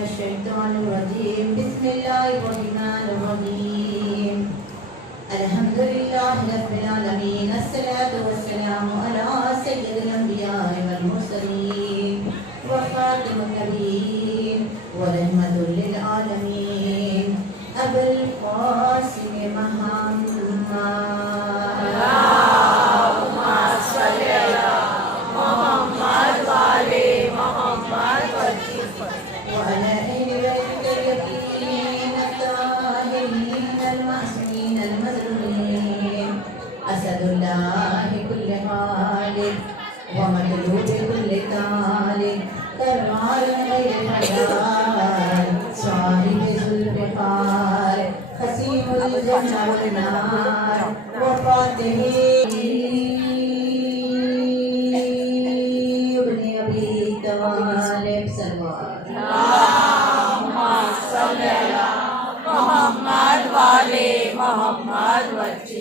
الشيطان الرجيم بسم الله الرحمن الرحيم الحمد لله رب العالمين الصلاة والسلام على سيد الأنبياء والمرسلين وخاتم النبيين ورحمة للعالمين أبو القاسم محمد وعلى آل بيت الطيبين الطاهرين المعصومين المظلومين أسد الله كل خالق ومطلوب كل طالب كرار غير حجار صاحب ذوالفقار خسيم الجنة والنار وفاته ابن أبي طالب سلوات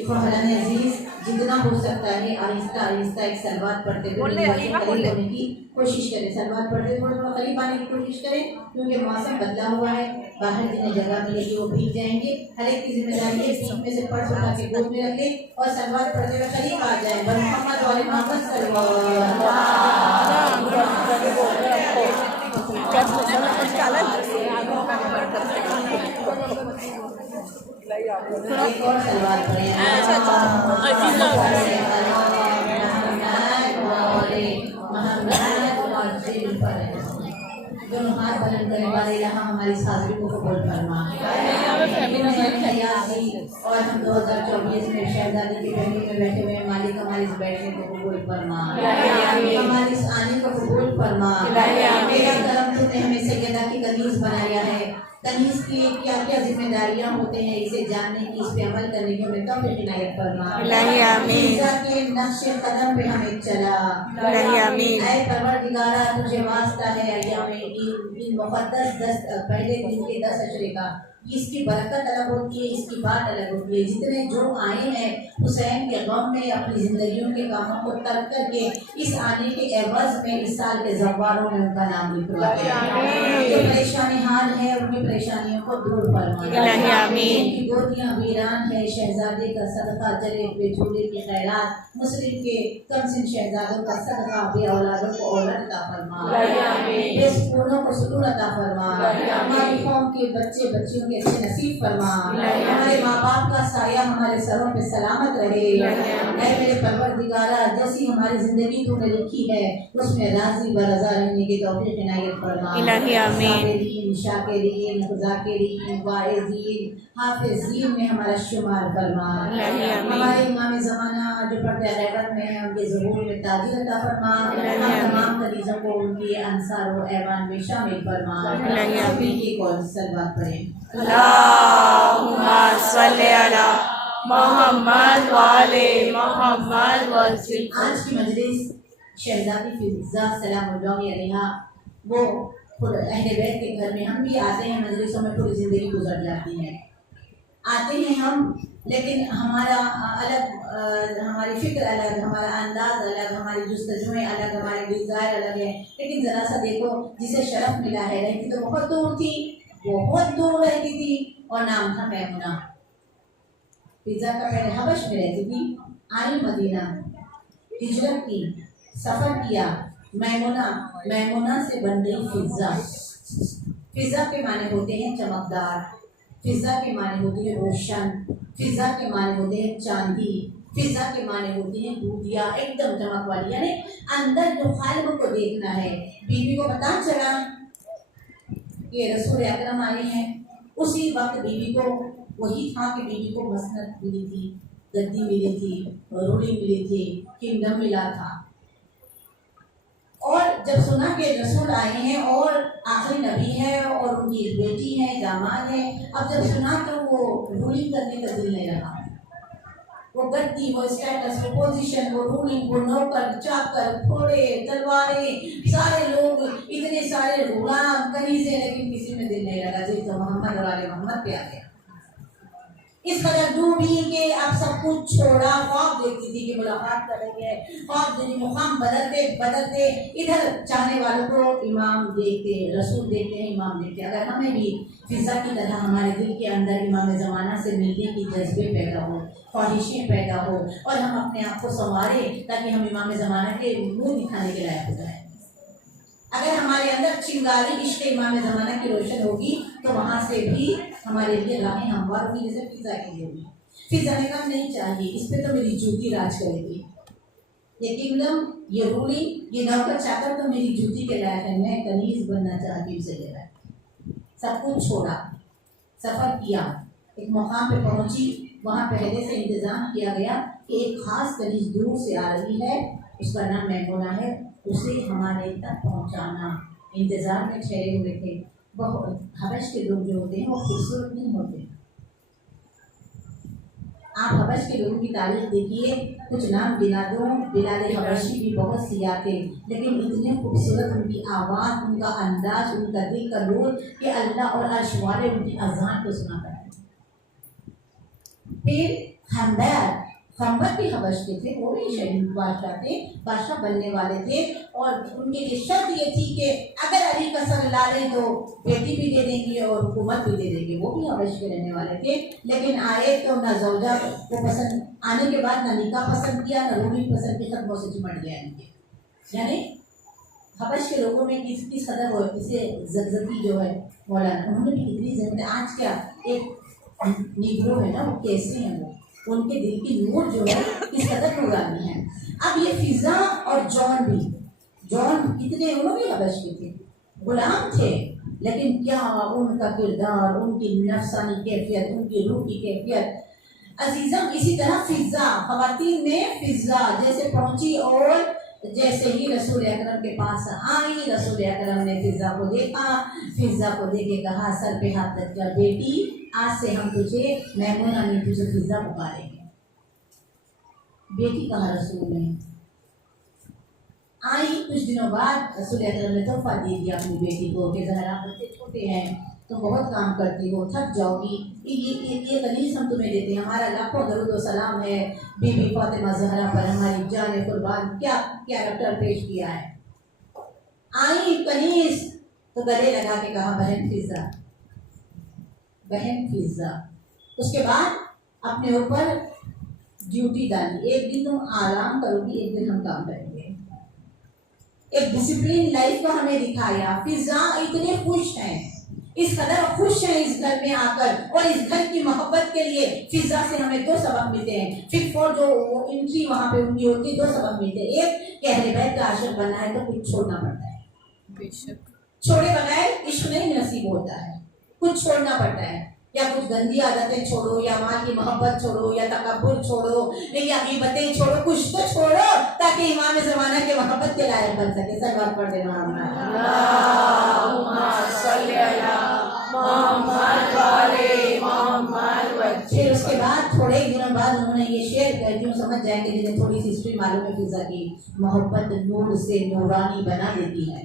فہران عزیز جتنا ہو سکتا ہے آہستہ آہستہ ایک سلوات پڑھتے ہوئے قریب ہونے کی کوشش کریں. سلوات پڑھتے ہوئے تھوڑا قریب آنے کی کوشش کریں کیونکہ موسم بدلا ہوا ہے. باہر جنہیں جگہ ملے گی وہ بھیگ جائیں گے. ہر ایک کی ذمہ داری ہے بیچ میں سے پرس اٹھا کے گود میں رکھ لیں اور سلوات پڑھتے ہوئے قریب آ جائیں. محمد والے محمد ایک اور سلوات پڑھیں. دونوں ہاتھ بلند کرنے والے یہاں ہماری حاضری کو قبول فرما. اور ہم 2024 میں شہزادی کی بہنی میں بیٹھے ہوئے مالک ہماری اس بیٹھنے کو قبول فرما, ہماری اس آنے کو قبول فرما. میرا کرم تم نے ہمیں سیدہ کی کنیز بنایا ہے. کنیز کی کیا کیا ذمہ داریاں ہوتے ہیں اسے جاننے کی, اس پہ عمل کرنے کی ہمیں توفیق عنایت فرما. فضا کے نقش قدم پہ ہمیں چلا. اے پروردگارا تجھے واسطہ ہے ایام عید مقدس 10 پہلے دن کے 10 اشرے کا. اس کی برکت الگ ہوتی ہے, اس کی بات الگ ہوتی ہے. جتنے جو آئے ہیں حسین کے غم میں اپنی زندگیوں کے کاموں کو ترک کر کے اس آنے کے عوض میں اس سال کے زواروں میں ان کا نام لکھوا دیا. جو پریشانی حال ہے ان کی پریشانیوں کو دور فرما. ان کی گودیاں ویران ہے, شہزادے کا صدقہ چلے ہوئے جھولے کے خیرات, مسلم کے کم سن شہزادوں کا صدقہ بے اولادوں کو اولاد عطا فرما, بے سکونوں کو سکون عطا فرما. ہماری قوم کے بچے بچیوں کے اچھے نصیب فرما. ہمارے ماں باپ کا سایہ ہمارے سروں پہ سلامت رہے. اے میرے پروردگارا جیسی ہماری زندگی تو نے لکھی ہے اس میں راضی برضا رہنے کی توفیق عنایت فرما. صابرین, شاکرین, ذاکرین, واعظین, حافظین میں ہمارا شمار فرما. ہمارے امام زمانہ جو پردہ غیبت میں ہیں ان کے ظہور میں تاجر عطا فرما. تمام مریضوں کو ان کے انصار و ایوان میں شامل فرما. سبھی کی کون سلوات پڑھیں. اللہم صلی علی محمد وعلی محمد وسلم. آج کی مجلس شہزادی فضا سلام اللہ علیہا وہ اہل بیت کے گھر میں ہم بھی آتے ہیں, مجلسوں میں پوری زندگی گزر جاتی ہے. آتے ہیں ہم لیکن ہمارا الگ, ہماری فکر الگ, ہمارا انداز الگ, ہماری جستجویں الگ, ہمارے ڈیزائر الگ ہے. لیکن ذرا سا دیکھو جسے شرف ملا ہے, رہتی تو بہت دور تھی, بہت دور رہتی تھی اور نام تھا میمونہ. فضا کا پہلے حبش میں رہتی تھی, آئی مدینہ, ہجرت کی, سفر کیا, میمونہ سے بن گئی فضا. فضا کے معنی ہوتے ہیں چمکدار, فضا کے معنی ہوتے ہیں روشن, فضا کے معنی ہوتے ہیں چاندی, فضا کے معنی ہوتے ہیں دودھیا, ایک دم چمک والی. یعنی اندر جو خالق کو دیکھنا ہے. بیوی کو پتہ چلا کہ رسول اکرم آئے ہیں, اسی وقت بیوی کو وہی تھا کہ بیوی کو مسند ملی تھی, گدی ملی تھی, روڑی ملی تھی, کنگڈم ملا تھا. اور جب سنا کہ رسول آئے ہیں اور آخری نبی ہے اور ان کی بیٹی ہے, داماد ہے, اب جب سنا تو وہ رولنگ کرنے کا دل نہیں رہا. وہ گدی, وہ اسٹیٹس, وہ پوزیشن, وہ رولنگ, وہ نوکر چاکر, گھوڑے, تلواریں, سارے لوگ, اتنے سارے غلام, کنیزیں, لیکن کسی میں دل نہیں لگا. جی تو محمد اور آل محمد پہ آ گیا. इस कदर डूबी कि अब सब कुछ छोड़ा। ख्वाब देखती थी कि मुलाकात करेंगे, ख्वाब देखी, मुकाम बदलते बदलते इधर चाहने वालों को इमाम देखते, रसूल देखते हैं, इमाम देखते। अगर हमें भी फिजा की तरह हमारे दिल के अंदर इमाम ज़माना से मिलने की जज्बे पैदा हो, ख्वाहिशें पैदा हो और हम अपने आप को संवारें ताकि हम इमाम ज़माना के मुँह दिखाने के लायक हो जाए। अगर हमारे अंदर चिंगारी इश्क इमाम ज़माना की रोशन होगी तो वहाँ से भी हमारे लिए राहें हमवार होगी, जैसे फिजा के लिए होगी। फिजा ने कहा नहीं चाहिए, इस पे तो मेरी जूती राज करेगी, ये किंगडम, ये रूलिंग, ये नौकर चाकर तो मेरी जूती के लायक है, मैं कनीज बनना चाहती हूँ। से सब कुछ छोड़ा, सफ़र किया, एक मुकाम पे पहुँची, वहाँ पहले से इंतज़ाम किया गया कि एक ख़ास कनीज दूर से आ रही है, उसका नाम मैमूना है, उसे हमारे तक पहुंचाना। इंतज़ार में ठहरे हुए थे। बहुत हबश के लोग जो होते हैं वो खूबसूरत नहीं होते। आप हबश के लोगों की तारीफ देखिए, कुछ नाम गिना दो, बिलाल हबशी भी बहुत सिया थे, लेकिन इतने खूबसूरत उनकी आवाज़, उनका अंदाज, उनका दिल का नूर कि अल्लाह और अर्श वाले उनकी अज़ान को सुना करते। फिर खम्बत भी हबश के थे, वो भी शरीफ बादशाह थे, बादशाह बनने वाले थे और उनके लिए शर्त ये थी कि अगर अली का सर ला लें तो बेटी भी दे देंगे और हुकूमत भी दे देंगे। वो भी हबश के रहने वाले थे, लेकिन आए तो ना ज़ौजा को पसंद, आने के बाद ना निकाह पसंद किया, ना रूबी पसंद की, खत्मों से चिमट गया इनके। यानी हबश के लोगों में किस कदर हो, इसे ज़गज़गी जो है मौलाना, उन्होंने भी कितनी ज़रूरत है। आज क्या एक निगरो है ना, वो कैसे हैं, वो उनके दिल की नूर जो है इस कदर नूरानी है। अब ये फिजा और जॉन कितने, उन्होंने भी हबश के थे, गुलाम थे, लेकिन क्या उनका किरदार, उनकी नफसानी कैफियत, उनकी रूह की कैफियत। अजीज़म इसी तरह फिजा, ख़वातीन में फिजा जैसे पहुंची और जैसे ही रसूल अकरम के पास आई, रसूल अकरम ने फिजा को देखा, फिजा को देखे कहा सर पे हाथ रख कर, बेटी आज से हम तुझे मैमूना नहीं तुझे फिजा पुकारेंगे। बेटी कहा रसूल ने। आई कुछ दिनों बाद रसूल अकरम ने तोहफा दे दिया अपनी बेटी को कि ज़हरा बच्चे छोटे हैं, तुम बहुत काम करती हो, थक जाओगी, ये कनीज़ हम तुम्हें देते हैं, हमारा लाखों दरूद व सलाम है बीबी फातिमा ज़हरा पर, हमारी जान कुर्बान। क्या कैरेक्टर पेश किया है। आई कनीज़ तो गले लगा के कहा बहन फिजा, बहन फिजा। उसके बाद अपने ऊपर ड्यूटी डाली, एक दिन तुम आराम करोगी, एक दिन हम काम करेंगे। एक डिसिप्लिन लाइफ का हमें दिखाया। फिजा इतने खुश हैं, इस कदर खुश हैं इस घर में आकर, और इस घर की मोहब्बत के लिए फिजा से हमें दो सबक मिलते हैं। फिर फॉर जो एंट्री वहाँ पे उनकी होती है, दो सबक मिलते हैं। एक कि अहले बैत का आशिक बनना है तो कुछ छोड़ना पड़ता है, छोड़े बगैर इश्क नहीं नसीब होता है, कुछ छोड़ना पड़ता है। या कुछ गंदी आदतें छोड़ो, या माल की मोहब्बत छोड़ो, या तकब्बुर छोड़ो, या गीबतें छोड़ो, कुछ तो छोड़ो ताकि इमाम ज़माना के मोहब्बत के लायक बन सके। सब बात पढ़ देना। फिर उसके बाद थोड़े दिनों बाद उन्होंने ये शेर कर दिया, समझ जाएंगे जिन्हें थोड़ी सी हिस्ट्री मालूम है फिजा की। मोहब्बत नूर से नूरानी बना देती है,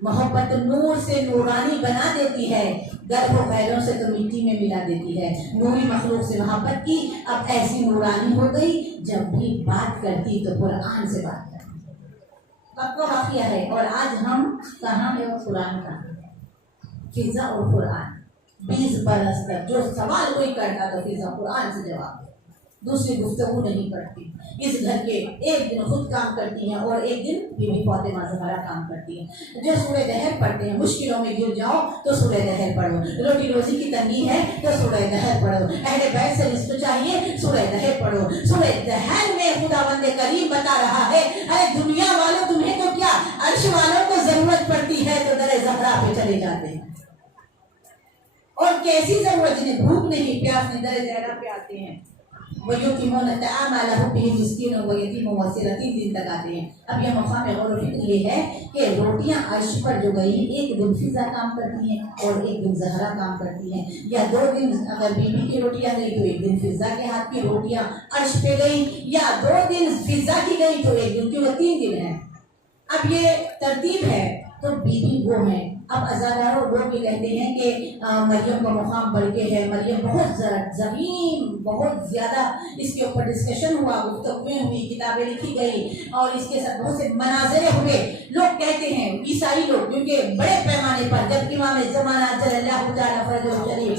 मोहब्बत नूर से नूरानी बना देती है, गर्भ पैरों से तो मिट्टी में मिला देती है। नूरी मखलूक से मोहब्बत की अब ऐसी नूरानी हो गई, जब भी बात करती तो कुरान से बात करती। कब का वाक़िया है, और आज हम कहाँ है और कुरान का। फिजा और कुरान 20 बरस तक जो सवाल कोई करता तो फिजा कुरान से जवाब दे, दूसरी गुफ्तगू नहीं करती। इस घर के एक दिन खुद काम करती हैं और एक दिन बीबी फातिमा ज़हरा काम करती हैं। जो सूरह दहर पढ़ते हैं, मुश्किलों में गिर जाओ तो सूरह दहर पढ़ो, रोटी रोजी की तंगी है तो सूरह दहर पढ़ो, अहले बैत से रिश्ता चाहिए सूरह दहर पढ़ो। सूरह दहर में खुदावंद करीम बता रहा है, अरे दुनिया वालों तुम्हें तो क्या, अर्श वालों को जरूरत पड़ती है तो दर ज़हरा पे चले जाते हैं। और कैसी जरूरत, जिन्हें भूख नहीं प्यास नहीं दर ज़हरा पे आते हैं। वयुतीमून तआम हुब्बिही मिस्कीन व यतीम व असीर, 3 दिन तक आते हैं। अब यह मक़ाम गौर फ़िक्र ये है कि रोटियां अर्श पर जो गई, एक दिन फिजा काम करती हैं और एक दिन ज़हरा काम करती हैं, या 2 दिन अगर बीबी की रोटियां गई तो एक दिन फिजा के हाथ की रोटियां अर्श पे गई, या 2 दिन फिजा की गई तो एक दिन, क्योंकि 3 दिन है। अब ये तरतीब है। तो बीबी वो है اب عزاداروں لوگ یہ کہتے ہیں کہ مریم کا مقام بڑھ کے ہے، مریم بہت زمین بہت زیادہ اس کے اوپر ڈسکشن ہوا، گفتگویں ہوئی، کتابیں لکھی گئی اور اس کے ساتھ بہت سے مناظرے ہوئے. لوگ کہتے ہیں عیسائی لوگ کیونکہ بڑے پیمانے پر جب امام زمانہ صلی اللہ تعالیٰ فرج شریف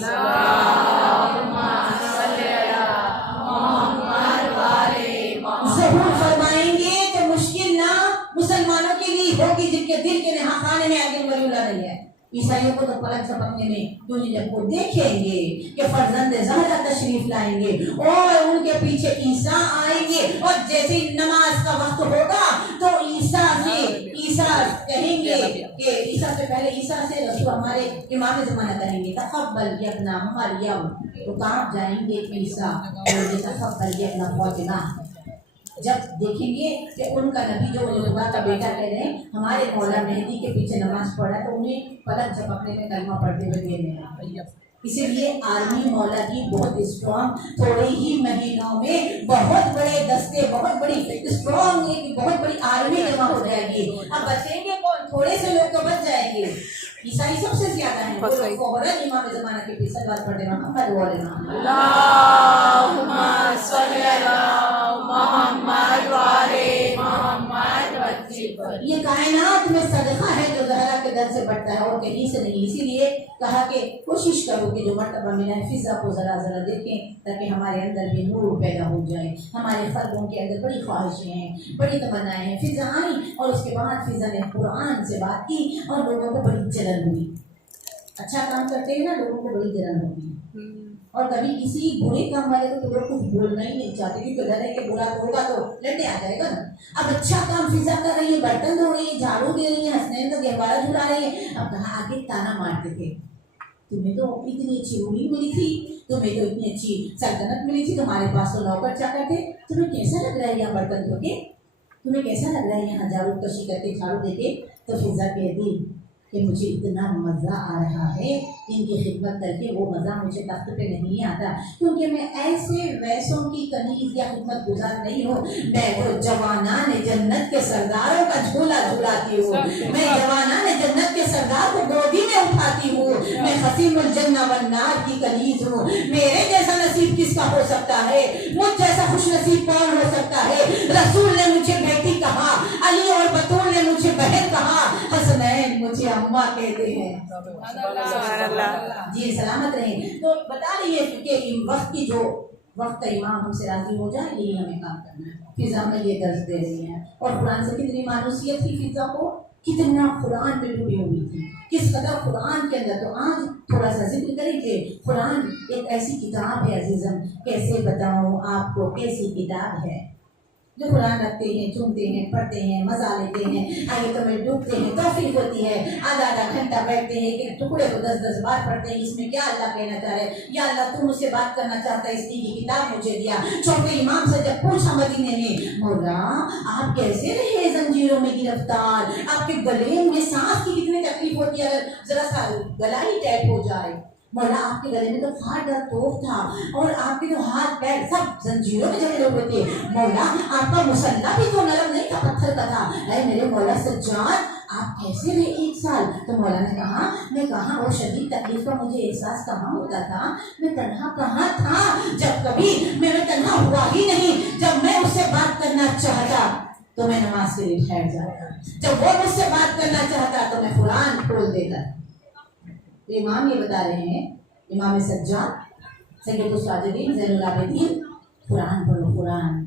ظہور فرمائیں گے تو مشکل نہ مسلمانوں کے لیے ہوگی جن کے دل کے نہا خانے میں آگے ولی اللہ نہیں ہے. عیسائیوں کو تو پلک جھپکنے میں کیونکہ جب وہ دیکھیں گے کہ فرزند زہرا تشریف لائیں گے اور ان کے پیچھے عیسیٰ آئیں گے اور جیسے ہی نماز کا وقت ہوگا تو عیسیٰ کہیں گے کہ عیسیٰ سے پہلے عیسیٰ سے رسول ہمارے امام زمانہ کہیں گے تقبل یبنا مریم، تو کہاں جائیں گے عیسیٰ تقبل یبنا فاطمہ. جب دیکھیں گے کہ ان کا نبی جو اللہ کا بیٹا کہہ رہے ہیں ہمارے مولا مہدی کے پیچھے نماز پڑھا تو انہیں پلک جھپکنے میں کلمہ پڑھتے ہوئے دینے. اسی لیے آرمی مولا کی بہت اسٹرانگ، تھوڑے ہی مہینوں میں بہت بڑے دستے، بہت بڑی اسٹرانگ بہت بڑی آرمی جمع ہو جائے گی. اب بچیں گے کون؟ تھوڑے سے لوگ تو بچ جائیں گے. عیسائی سب سے زیادہ ہیں، فوراً امام زمانہ کے پیچھے بات پڑھ دینا محمد اللہم صلی علی محمد وعلی محمد وسلم. یہ کائنات میں صدقہ ہے جو زہرا کے در سے بڑھتا ہے اور کہیں سے نہیں. اسی لیے کہا کہ کوشش کرو کہ جو مرتبہ ملا ہے فضا کو ذرا ذرا دیکھیں تاکہ ہمارے اندر بھی نور پیدا ہو جائے. ہمارے قلبوں کے اندر بڑی خواہشیں ہیں، بڑی تمنائیں ہیں. فضا آئی اور اس کے بعد فضا نے قرآن سے بات کی اور لوگوں کو بڑی جلن ہوئی. اچھا کام کرتے ہیں نا لوگوں کو بڑی جلن ہوتی ہے، اور کبھی کسی برے کام والے کو تو لوگ کچھ بولنا ہی نہیں چاہتے کیونکہ ڈر ہے کہ برا تو ہوگا تو لڑنے آ جائے گا نا. اب اچھا کام فضا کر رہی ہے، برتن دھو رہی ہے، جھاڑو دے رہی ہے، حسنین کا گہوارہ جھلا رہی ہے. اب کہاں آگے تانا مارتے تھے تمہیں تو اتنی اچھی روڑی ملی تھی، تمہیں تو اتنی اچھی سلطنت ملی تھی، تمہارے پاس تو نوکر چاکر تھے، تمہیں کیسا لگ رہا ہے یہاں برتن دھو کے، تمہیں کیسا لگ رہا ہے یہاں جھاڑو کشی کر کے جھاڑو دے کے. تو فضا کہتی کہ مجھے اتنا مزہ آ رہا ہے ان کی خدمت کر کے، وہ مزہ مجھے تخت پہ نہیں آتا کیونکہ میں ایسے ویسوں کی کنیز یا خدمت گزار نہیں ہوں. میں وہ جوانان جنت کے سرداروں کا جھولا جھولاتی ہوں، میں جوانان جنت کے سردار کو گودی میں اٹھاتی ہوں. میں خصیم الجنہ والنار کی کنیز ہوں. میرے جیسا نصیب کس کا ہو سکتا ہے؟ مجھ جیسا خوش نصیب کون ہو سکتا ہے؟ رسول نے مجھے بیٹی کہا، علی اور بطول نے مجھے بہن کہا، حسنین مجھے اماں کہتے ہیں. جی سلامت رہیں. تو بتا رہی ہے کہ وقت کی جو وقت امام ہم سے راضی ہو جائے یہی ہمیں کام کرنا ہے. فضا میں یہ درس دے رہی ہیں اور قرآن سے کتنی مانوسیت تھی فضا کو، کتنا قرآن پہ ڈوبی ہوئی تھی، کس قدر قرآن کے اندر. تو آج تھوڑا سا ذکر کریں کہ قرآن ایک ایسی کتاب ہے عزیزم، کیسے بتاؤں آپ کو کیسی کتاب ہے. جو قرآن رکھتے ہیں، چنتے ہیں، پڑھتے ہیں، مزہ لیتے ہیں، آگے تو میں ڈوبتے ہیں، توفیق ہوتی ہے. آدھا آدھا گھنٹہ بیٹھتے ہیں کہ ٹکڑے کو 10 بار پڑھتے ہیں. اس میں کیا اللہ کہنا چاہ رہے؟ یا اللہ تو مجھ سے بات کرنا چاہتا ہے، اس کی کتاب مجھے دیا. چھوٹے امام سے جب پوچھا مدینے میں، مولا آپ کیسے رہے زنجیروں میں گرفتار؟ آپ کے گلے میں سانس کی کتنی تکلیف ہوتی ہے اگر ذرا سا گلا ہی ٹائٹ ہو جائے. مولا آپ کے گلے میں تو ہاتھ ڈر توف تھا اور آپ کے جو ہاتھ پیر سب زنجیروں میں جڑے ہوئے تھے. مولا آپ کا مسلح بھی تو نرم نہیں تھا، پتھر کا تھا. اے میرے مولا سجاد آپ کیسے رہے 1 سال؟ تو مولا نے کہا میں کہاں، وہ شدید تکلیف کا مجھے احساس کہاں ہوتا تھا، میں تنہا کہاں تھا. جب کبھی میں تنہا ہوا ہی نہیں. جب میں اس سے بات کرنا چاہتا تو میں نماز کے لیے ٹھہر جاتا، جب وہ مجھ سے بات کرنا چاہتا تو میں قرآن کھول دیتا. امام یہ بتا رہے ہیں، امام سجاد سید الساجدین زین العابدین، قرآن پڑھو قرآن.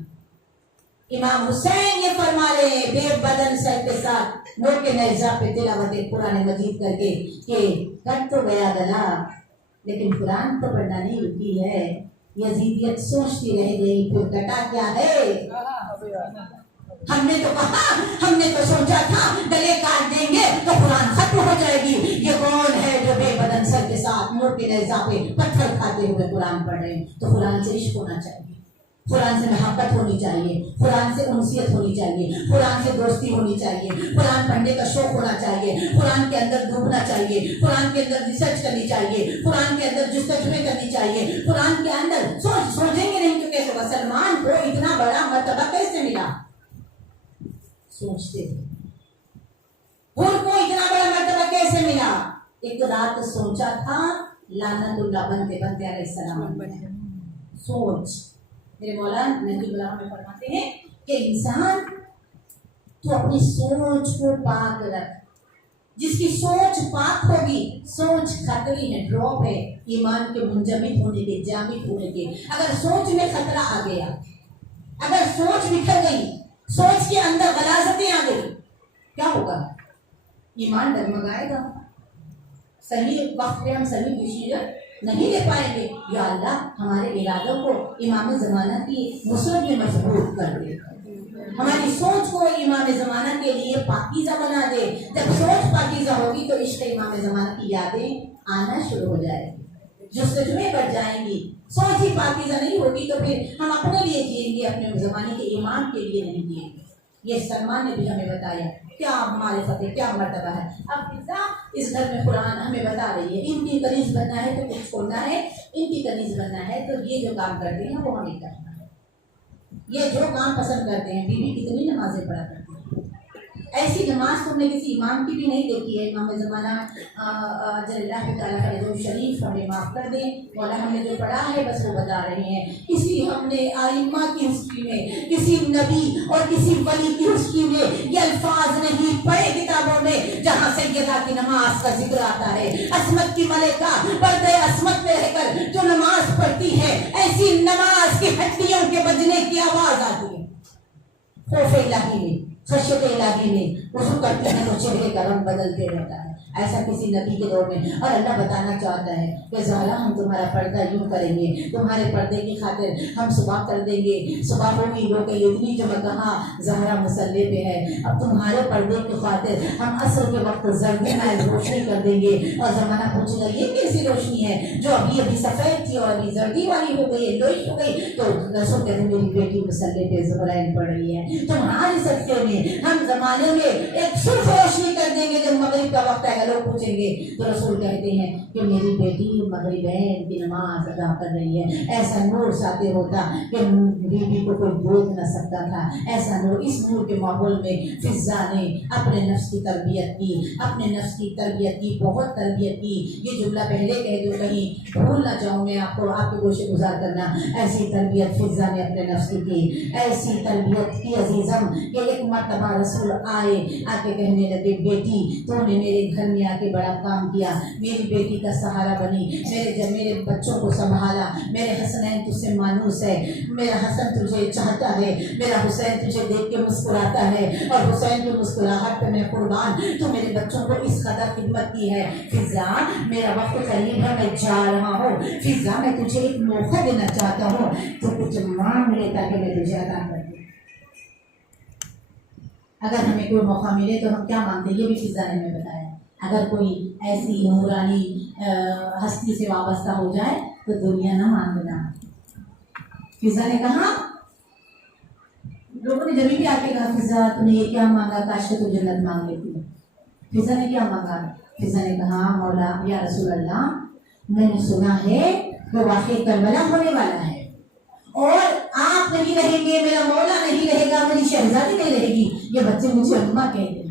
امام حسین یہ فرما رہے ہیں بے بدن سر کے ساتھ نور کے نیزہ پہ تلاوت قرآن مجید کر کے کہ کٹ تو گیا گلا لیکن قرآن تو پڑھنا نہیں رکی ہے. یزیدیت سوچتی رہ گئی پھر کٹا کیا ہے. ہم نے تو کہا، ہم نے تو سوچا تھا گلے کاٹ دیں گے تو قرآن ختم ہو جائے گی. یہ کون ہے جو بے بدن سر کے ساتھ نور کے نیزہ پہ پتھر کھاتے ہوئے قرآن پڑھ رہے ہیں؟ تو قرآن سے عشق ہونا چاہیے، قرآن سے محبت ہونی چاہیے، قرآن سے انسیت ہونی چاہیے، قرآن سے دوستی ہونی چاہیے، قرآن پڑھنے کا شوق ہونا چاہیے، قرآن کے اندر ڈوبنا چاہیے، قرآن کے اندر ریسرچ کرنی چاہیے، قرآن کے اندر جستجویں کرنی چاہیے. قرآن کے اندر سوچیں گے نہیں کہ کیسے سلمان کو اتنا بڑا مرتبہ کیسے ملا. سوچتے تھے ان کو اتنا بڑا مرتبہ کیسے कैसे मिला? एक रात सोचा था, लानतुल्लाह बनते बनते अलैहिस्सलाम बन गया। सोच, मेरे मौला नबी गुलाम में फरमाते हैं कि इंसान तो अपनी सोच को पाक रख। जिसकी सोच पाक होगी, सोच खतरी है, ड्रॉप है ईमान के मुंजमिद होने के, जामिद होने के। अगर सोच में खतरा आ गया, अगर सोच बिखर गई, सोच के अंदर गलाजतें आ गई, क्या होगा? ईमान डगमगाएगा, सही वक्त पे हम सही डिसीजन नहीं ले पाएंगे। या अल्लाह हमारे इरादों को इमाम ज़माना की नुसरत में मजबूत कर दे, हमारी सोच को इमाम ज़माना के लिए पाकीज़ा बना दे। जब सोच पाकीज़ा होगी तो इश्क़ इमाम ज़माना की यादें आना शुरू हो जाएगी, जुस्तजुएं बढ़ जाएंगी। सोच ही पाकीज़ा नहीं होगी तो फिर हम अपने लिए जिएंगे, अपने ज़माने के इमाम के लिए नहीं जिएंगे। ये सलमान ने भी हमें बताया क्या मारिफत है, क्या मर्तबा है। अब इस घर में कुरान हमें बता रही है, इनकी कनीज़ बनना है तो कुछ छोड़ना है, इनकी कनीज़ बनना है तो ये जो काम करते हैं वो हमें करना है। ये जो काम पसंद करते हैं, बीवी कितनी नमाजें पढ़ा करती है, ऐसी नमाज तुमने किसी इमाम की भी नहीं देखी है। इमाम ज़माना जो शरीफ हमें माफ़ कर दें, मौला हमने जो पढ़ा है बस वो बता रहे हैं। किसी हमने आइम्मा की हिस्ट्री में, किसी नबी और किसी वली की हिस्ट्री में ये अल्फाज नहीं पढ़े किताबों में जहाँ सैयदा की नमाज का जिक्र आता है। अस्मत की मलिका पर्दे अस्मत में रहकर जो नमाज पढ़ती है, ऐसी नमाज की हड्डियों के बजने की आवाज़ आती है। खौफ इलाही में, खशियत इलाही में वज़ू करते हैं तो चेहरे का रंग बदलते रहता है। ऐसा किसी नबी के दौर में। और अल्लाह बताना चाहता है कि ज़हरा हम तुम्हारा पर्दा यूँ करेंगे, तुम्हारे पर्दे की खातिर हम सुबह कर देंगे। सुबह होगी लोग इतनी जो मैं कहा ज़हरा मुसल्ले पे है, अब तुम्हारे पर्दे की खातिर हम असर के वक्त जर्दी में रोशनी कर देंगे। और ज़माना पूछेगा ये कैसी रोशनी है जो अभी अभी सफ़ेद थी और अभी जर्दी वाली हो गई, लोई हो गई। तो रसूल कहते मेरी बेटी मुसल्ले पे ज़ुहरैन पढ़ रही है। तुम्हारे सदक़े में हम ज़माने में एक सिर्फ रोशनी कर देंगे। जब मगरिब का वक्त आएगा लोग पूछेंगे तो रसूल कहते हैं कि मेरी बेटी मगरिबैन की नमाज अदा कर रही है। ऐसा नूर साथे होता कि बीबी को कोई देख न सकता था। ऐसा नूर, इस नूर के माहौल में फिज़ा ने अपने नफ्स की तरबियत की, अपने नफ्स की तरबियत की, बहुत तरबियत की। ये जुमला पहले कह दो कहीं भूल ना जाऊँ मैं आपको, आपके गोशे गुजार करना। ऐसी तरबियत फिज़ा ने अपने नफ्स की, ऐसी तरबियत की अजीज़म कि एक मर्तबा रसूल आए, आके कहने लगे बेटी तूने मेरे घर में आके बड़ा काम किया, मेरी बेटी का सहारा बनी, मेरे बच्चों को संभाला, मेरे हसनैन तुझसे मानूस है, मेरा हसन तुझे चाहता है, मेरा हुसैन तुझे देख के मुस्कुराता है और हुसैन की मुस्कुराहट पे मैं कुर्बान। तो मेरे बच्चों को इस कदर खिदमत की है। फिज़ा मेरा वक्त करीब है, मैं जा रहा हूँ। फिज़ा मैं तुझे एक मौका देना चाहता हूँ, तो कुछ मांग ले ताकि मैं तुझे अदा कर दूँ। अगर हमें कोई मौका मिले तो हम क्या मांगते, ये भी फिज़ा ने हमें बताया। अगर कोई ऐसी नूरानी हस्ती से वाबस्ता हो जाए तो दुनिया ना मांगना। फिज़ा ने कहा, लोगों ने जब भी आके कहा फिज़ा तूने ये क्या मांगा, काश के तू जन्नत मांग लेती। फिज़ा ने क्या मांगा? फिज़ा ने कहा मौला या रसूल अल्लाह, मैंने सुना है कि वाक़ई करबला होने वाला है और आप नहीं रहेंगे, मेरा मौला नहीं रहेगा, मेरी शहजादी नहीं रहेगी। ये बच्चे मुझे अम्मा कहते हैं,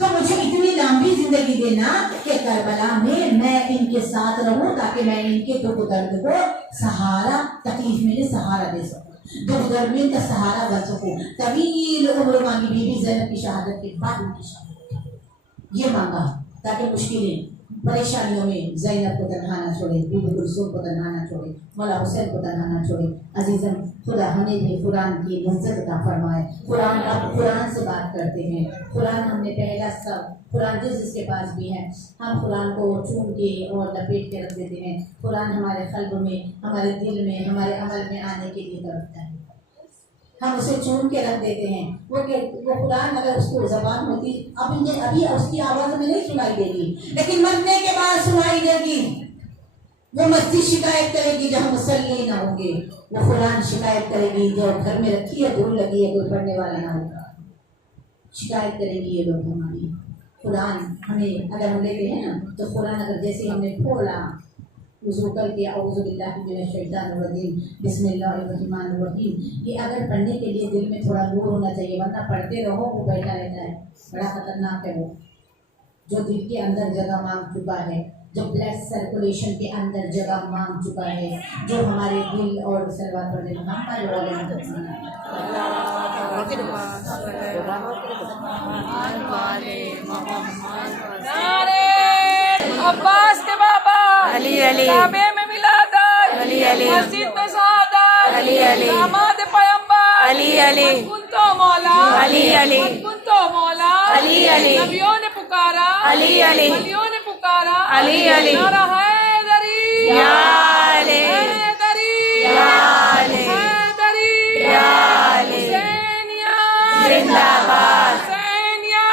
तो मुझे इतनी लंबी जिंदगी देना कि करबला में मैं इनके साथ रहूं ताकि मैं इनके दुख दर्द को सहारा, तकलीफ में सहारा दे सकूं, दुख दर्द में इनका सहारा बन सकूं। तवील उम्र मांगी बीबी ज़ैनब की शहादत के बाद उनकी शहादत ये मांगा ताकि मुश्किलें परेशानियों में ज़ैनब को तन्हा ना छोड़े, बीबी कुलसूम को तन्हा ना छोड़े, मौला हुसैन को तन्हा ना छोड़े। अजीज़म खुदा हमें भी कुरान की लज्जत अता फरमाए। कुरान, अब कुरान से बात करते हैं। कुरान हमने पहला सब कुरान जिसके पास भी है हम कुरान को चूम के और लपेट के रख देते हैं। कुरान हमारे कल्ब में, हमारे दिल में, हमारे अमल में आने के लिए तड़पता है, हम उसे चूम के रख देते हैं। वो कुरान अगर उसकी ज़बान होती अभी उसकी आवाज़ में नहीं सुनाई देगी, लेकिन मरने के बाद सुनाई देगी। वो मस्जिद शिकायत करेगी जहाँ मुसल्ली ना होंगे, वो कुरान शिकायत करेगी जो घर में रखी है धूल लगी है कोई पढ़ने वाला ना होगा। शिकायत करेंगी ये लोग हमारी। कुरान हमें अगर हम लेते हैं ना तो कुरान अगर जैसे हमने खोला वज़ू करके औज़ु बिल्लाहि मिनश शैतानिर रजीम बिस्मिल्लाहिर्रहमानिर रहीम, ये अगर पढ़ने के लिए दिल में थोड़ा नूर होना चाहिए, वरना पढ़ते रहो वो बैठा रहता है, बड़ा खतरनाक है वो। जो दिल के अंदर जगह मांग चुका है, जो ब्लड सर्कुलेशन के अंदर जगह मांग चुका है, जो हमारे दिल और सलवार पर अब्बास के बाबा अली अली काबे में मिलादत अली अली मस्जिद में शहादत अली अली दामाद पैगंबर अली अली कुंतो मौला अली अली कुंतो मौला अली अली नबियों ने पुकारा अली अली वलियों ने पुकारा अली अली नारा हैदरी या अली हैदरी या अली हैदरी या अली हुसैनिया जिंदाबाद हुसैनिया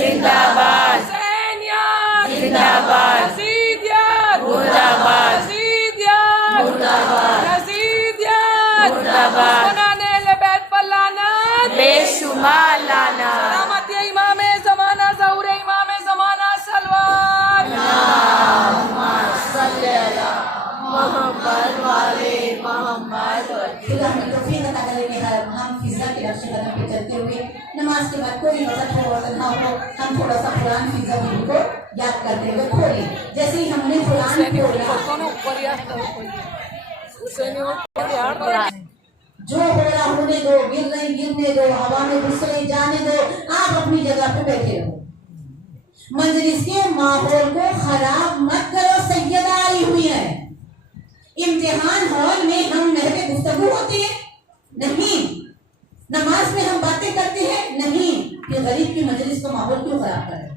जिंदाबाद हुसैनिया जिंदाबाद रसीदियत मुर्दाबाद रसीदियत मुर्दाबाद रसीदियत मुर्दाबाद बनाने ले बैत पर लानत बेशुमार लाना सलामत ये इमाम ज़माना ज़हूर इमाम ज़माना सलवार मोहम्मद वाले मोहम्मद खुदा हमें तौफीक अता करे कि हम फिजा के नक्शे कदम पे चलते हुए नमाज के बाद कोई वक्त हो और ना हो, हम थोड़ा सा कुरान फिजा बीबी को याद करते हुए खोलें। जैसे ही हमने कुरान खोला, जो हो रहा होने दो, गिर रही गिरने दो, हवा में घुस रही जाने दो, आप अपनी जगह पे बैठे रहो। मजलिस के माहौल को खराब मत करो, सैयदा आई हुई है। इम्तिहान हॉल में हम महवे गुफ्तगू होते हैं? नहीं। नमाज में हम बातें करते हैं? नहीं। फिर गरीब की मजलिस का माहौल क्यों खराब करें?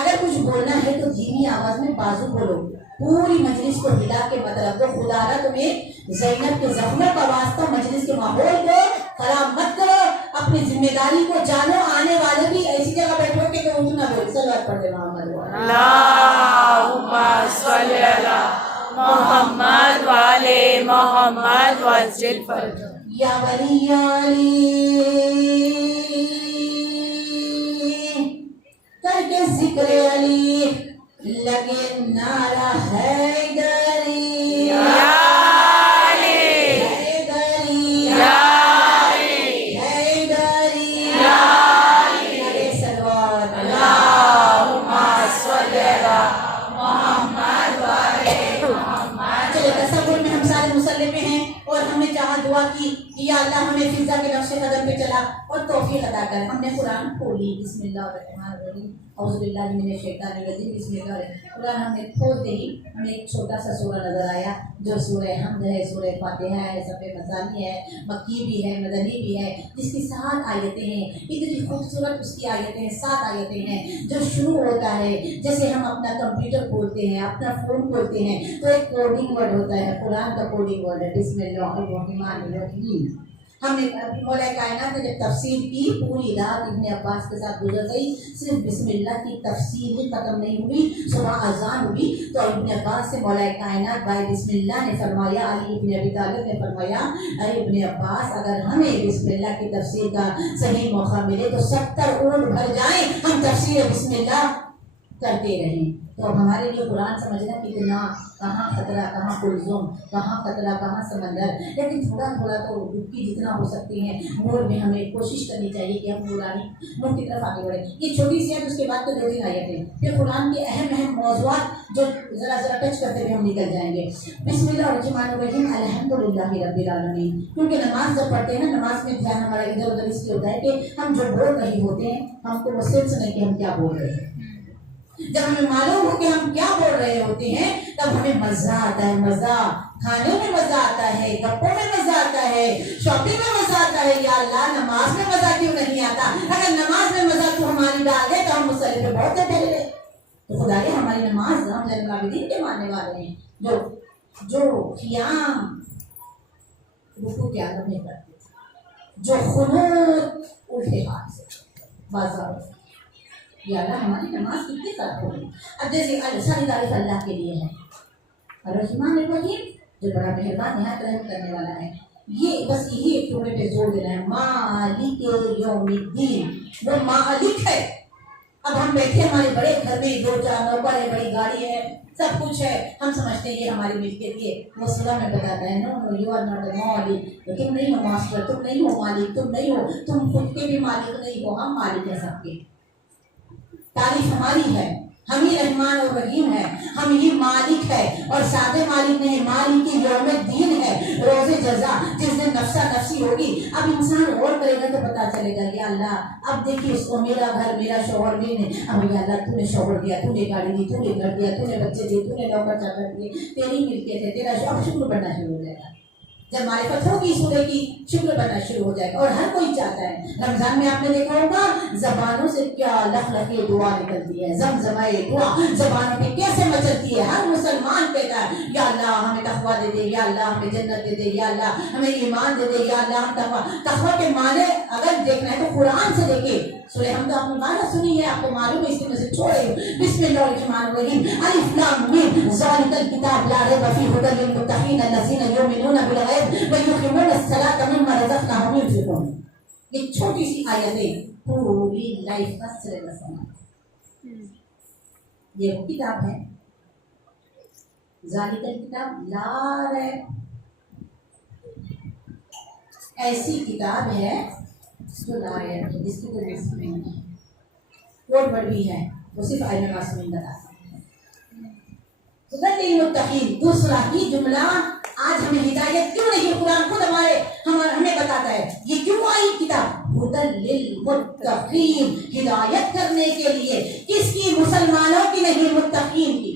अगर कुछ बोलना है तो धीमी आवाज में बाजू बोलो, पूरी मजलिस को हिला के मतलब दो। खुदारा तुम्हें ज़ैनब के ज़ख्मों का वास्ता, मजलिस के माहौल को खराब मत करो। अपनी जिम्मेदारी को जानो। आने वाले भी ऐसी जगह बैठो कि कोई ना बोले। सलवात पढ़ दे मोहम्मद मोहम्मद वाले मोहम्मद वजिल फर्ज या वली अली करके जिक्र अली लगे नारा हैदरी हैदरी हैदरी नरे सलवात चलो तसव्वुर में हम सारे मुसल्ले पे हैं और हमने चाहा दुआ की कि या अल्लाह हमें फिजा के नक्शे कदम पे चला और तौफीक अता कर। हमने कुरान खोली, बिस्मिल्लाहिर्रहमानिर्रहीम, औज़ु बिल्लाहि मिनश शैतानिर रजीम, बिस्मिल्लाहिर्रहमानिर्रहीम। कुरान हमने खोलते ही हमें एक छोटा सा सूरा नजर आया जो सूरह हमद है, सूरह फातिहा है, सफ़े मसानी है, मक्की भी है, मदनी भी है, जिसकी 7 आयतें हैं। इतनी खूबसूरत उसकी आयतें हैं, 7 आयतें हैं। जो शुरू होता है जैसे हम अपना कंप्यूटर खोलते हैं, अपना फोन खोलते हैं तो एक कोडिंग वर्ड होता है, कुरान का कोडिंग वर्ड है बिस्मिल्लाहिर्रहमानिर्रहीम। हमने मौला कायनात ने जब तफसीर की, पूरी रात इब्ने अब्बास के साथ गुजर गई, सिर्फ बिस्मिल्लाह की तफसीर ही खत्म नहीं हुई। सुबह अजान हुई तो इब्ने अब्बास से मौला कायनात भाई बिस्मिल्लाह ने फरमाया, अली इब्ने अबी तालिब ने फरमाया, अरे इब्ने अब्बास अगर हमें बिस्मिल्लाह की तफसीर का सही मौका मिले तो 70 ऊँट भर जाएं, हम तफसीर बिस्मिल्लाह करते रहें। तो हमारे लिए कुरान समझना कितना, कहाँ खतरा कहाँ कुलजुम, कहाँ खतरा कहाँ समंदर। लेकिन थोड़ा थोड़ा तो डुबकी जितना हो सकती है नूर में हमें कोशिश करनी चाहिए कि हम नूरानी नूर की तरफ आगे बढ़े। ये छोटी सी है, उसके बाद तो 2-3 आयतें, फिर कुरान के अहम मौज़ूआत जो ज़रा ज़रा टच करते हुए हम निकल जाएंगे। बिस्मिल्लाहिर्रहमानिर्रहीम, अल्हम्दुलिल्लाहि रब्बिल आलमीन। क्योंकि नमाज जब पढ़ते हैं ना, नमाज में ध्यान हमारा इधर उधर इसलिए होता है कि हम जो बोल रहे होते हैं हमको वो सेंस नहीं कि हम क्या बोल रहे हैं। जब हमें मालूम हो कि हम क्या बोल रहे होते हैं तब हमें मजा आता है। मजा खाने में मजा आता है, गप्पों में मजा आता है, शॉपिंग में मजा आता है। या अल्लाह नमाज में मजा क्यों नहीं आता? अगर नमाज में मजा तू हमारी डाल दे तो हम मुसल्ले पे बहुत ठहरे। तो खुदाए हमारी नमाज हम जन्माबिदीन के मानने वाले हैं जो क़ियाम रुकू के आलम में करते थे, जो खुनूत उल्टे हाथ से बाजार। या अल्लाह हमारी नमाज कितनी खराब हो गई। अब जैसे सारी तारीफ अल्लाह के लिए है, अर्रहमानिर्रहीम जो बड़ा मेहरबान निहायत रहम करने वाला है। ये बस यही एक टुकड़े पे जोड़ देना है, मालिक यौमिद्दीन, वो मालिक है। अब हम बैठे हमारे बड़े घर में 2-4 नौकर है, बड़ी गाड़ी है, सब कुछ है, हम समझते हैं ये हमारी मिल्कियत है। वो सूरह में बताता है no no you are not the मालिक, तुम नहीं हो मास्टर, तुम नहीं हो मालिक, तुम नहीं हो, तुम खुद के भी मालिक नहीं हो, हम मालिक है सबके। तारीफ हमारी है, हम ही रहमान और रहीम है, हम ही मालिक है और सादे मालिक नहीं, मालिक की यौमुद्दीन है, रोज़े जज़ा, जिस दिन नफ्सा नफ्सी होगी। अब इंसान गौर करेगा तो पता चलेगा या अल्लाह अब देखिए इसको मेरा घर मेरा शौहर भी नहीं, अब या अल्लाह तूने शौहर दिया, तूने गाड़ी दी, तूने घर दिया, तूने बच्चे दिए, तूने नौकर चाकर दिए, तेरी मिलके थे, तेरा अब शुक्र करना शुरू हो जाएगा। जब मारिफत होगी सूरह की, शुक्र करना शुरू हो जाएगा। और हर कोई चाहता है, रमजान में आपने देखा होगा जबानों से क्या लख लख दुआ निकलती है, जमजमाए दुआ जबानों पे कैसे मचलती है। हर मुसलमान कहता है या अल्लाह हमें तकवा दे दे, या अल्लाह हमें जन्नत दे दे, या अल्लाह हमें ईमान दे दे, या अल्लाह हम तकवा। तकवा के माने अगर देखना है तो कुरान से देखिए, सूरह हम तो आपने माना सुनी है, आपको मालूम है, इसकी में से छोड़े बिस्मिल्लाहिर्रहमानिर्रहीम, अलिफ लाम मीम ज़ालिकल किताब ला रैब फीह हुदल लिल मुत्तक़ीन allazina युमिनूना बिल गैब व युक़ीमूना अस्सलाता मिम्मा रज़क़नाहुम युनफ़िक़ून। ये छोटी सी आयतें पूरी लाइफ का सिलेबस है। ये वो किताब है ज़ालिकल किताब ला रैब, ऐसी किताब है जो ला रैब है, जिसकी कोई रिस्क नहीं है, कोड वर्ड भी है, वो सिर्फ आयत मासूमीन बता सकते हैं। हुदल लिल मुत्तक़ीन, दूसरा ही जुमला आज हमें हिदायत क्यों नहीं, कुरान खुद हमें बताता है ये क्यों आई किताब, हुदल लिल मुत्तक़ीन, हिदायत करने के लिए। किसकी? मुसलमानों की नहीं, मुत्तक़ीन की।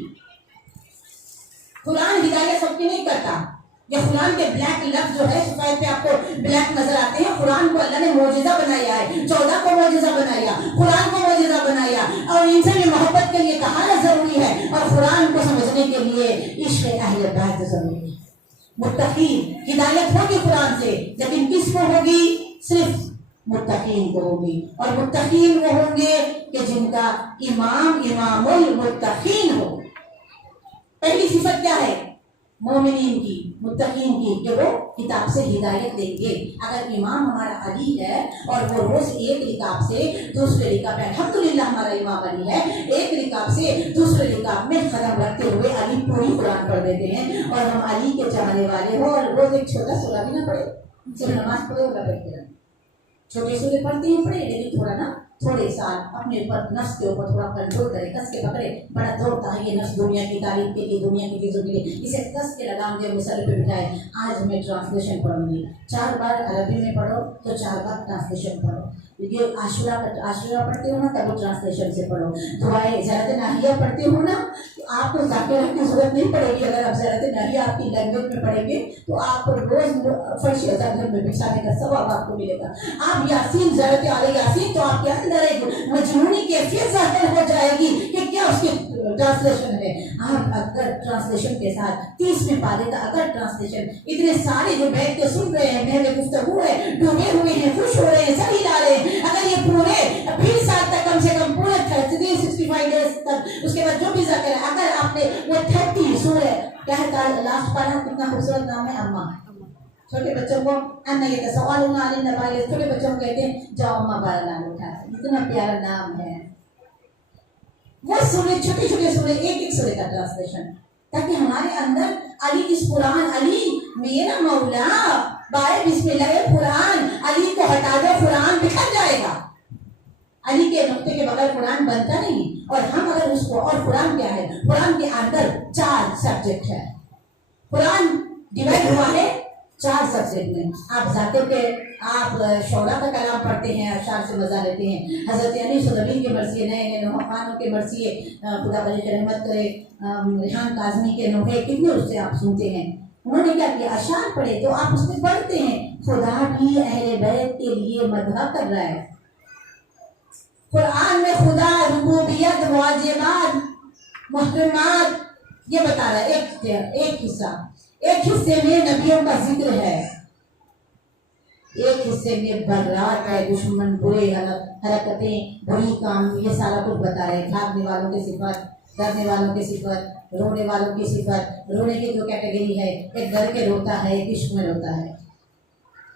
कुरान हिदायत सबकी नहीं करता। ये कुरान के ब्लैक लफ्ज जो है सफेद पे आपको ब्लैक नजर आते हैं, कुरान को अल्लाह ने मौजिजा बनाया है, 14 को मौजिजा बनाया, कुरान को मौजिजा बनाया, और इनसे भी मोहब्बत के लिए कहाना जरूरी है, और कुरान को समझने के लिए इश्क़ अहले बैत जरूरी है। मुत्तक़ीन हिदायत होगी कुरान से, लेकिन किसको होगी? सिर्फ मुत्तक़ीन को होगी। और मुत्तक़ीन वो होंगे कि जिनका इमाम इमामुल मुत्तक़ीन हो। पहली सिफत क्या है? मोमिनीन की, मुत्तकीन की, कि वो किताब से हिदायत देंगे। अगर इमाम हमारा अली है और वो रोज एक रिकाब से दूसरे रिकाब में, अल्हम्दुलिल्लाह हमारा इमाम अली है, एक रिकाब से दूसरे रिकाब में कदम रखते हुए अली पूरी कुरान पढ़ देते हैं, और हम अली के चाहने वाले हो और रोज एक छोटा सूरा भी ना पढ़े, सिर्फ नमाज पढ़े होगा बैठ के, छोटे सूरे पढ़ते हैं पढ़े, लेकिन थोड़ा ना थोड़े साल अपने ऊपर नफ्स के ऊपर थोड़ा कंट्रोल करे, कस के पकड़े। बड़ा दौड़ता है ये नफ्स दुनिया की तारीफ के लिए, दुनिया की चीज़ों के लिए, इसे कस के लगाम दे, मुसल्ले पे बिठाए। आज हमें ट्रांसलेशन पढ़ूंगी, 4 बार अरबी में पढ़ो तो 4 बार ट्रांसलेशन पढ़ो। ये आशुरा पढ़ते हो ना तब ट्रांसलेशन से पढ़ो। दुआएं ज़रात नाहिया पढ़ते हो ना तो आपको ज़ाकिरा की जरूरत नहीं पड़ेगी। अगर आप ज़रात नाहिया आपकी लैंग्वेज में पढ़ेंगे तो आप रोज फर्श घर में बिछाने का सवाब आपको मिलेगा। आप यासीन ज़रात आले यासीन तो आपके अंदर एक मजनूनी कैफियत ज़ाहिर हो जाएगी कि क्या उसकी ट्रांसलेशन है। आप अगर ट्रांसलेशन के साथ 30वें पारे का अगर ट्रांसलेशन, इतने सारे जो बैठ के सुन रहे हैं, मेरे गुफ्तगू है, डूबे हुए हैं, खुश हो रहे हैं, सही ला रहे हैं, अगर ये पूरे 20 साल तक कम से कम पूरे 365 डेज तक उसके बाद जो भी ज़िक्र है, अगर आपने वो 30 सूरह क्या है लास्ट पारा, कितना खूबसूरत नाम है अम्मा। छोटे बच्चों को अन्ना ये तो सवाल छोटे बच्चों को कहते हैं जाओ अम्मा बारा नाम उठा, इतना प्यारा नाम है। वो सूरह छोटे छोटे सूरह, एक सूरह का ट्रांसलेशन, ताकि हमारे अंदर अली इस कुरान, अली मेरा मौला बाय बिस्मिल्लाह कुरान, अली को हटा दो कुरान बिखर जाएगा। अली के नुक्ते के बगैर कुरान बनता नहीं। और हम अगर उसको, और कुरान क्या है? कुरान के अंदर 4 सब्जेक्ट है। कुरान डिवाइड हुआ है 4 सब्जेक्ट में। आप जाते पे आप शौरा का कलाम पढ़ते हैं, अशार से मजा लेते हैं, हजरत अली सुदबी के मरसिए, नए खानों के मरसिए, खुदा बली के रहमत करे, रेहान काज़मी के नोहे, कितने उससे आप सुनते हैं। उन्होंने क्या किया? अशार पढ़े तो आप उसमें पढ़ते हैं खुदा भी अहले बैत के लिए मदह कर रहा है। कुरान में खुदा रुबूबियत, वाजिबात, मुहर्रमात ये बता रहा है। एक हिस्सा, एक हिस्से में नबियों का जिक्र है, एक हिस्से में बर्रात है, दुश्मन, बुरे हरकतें, बुरी काम, ये सारा कुछ बता रहे हैं। भागने वालों की सिफत, डरने वालों की सिफत, रोने वालों की सिफत। रोने की 2 कैटेगरी है, एक डर के रोता है, एक इश्क में रोता है।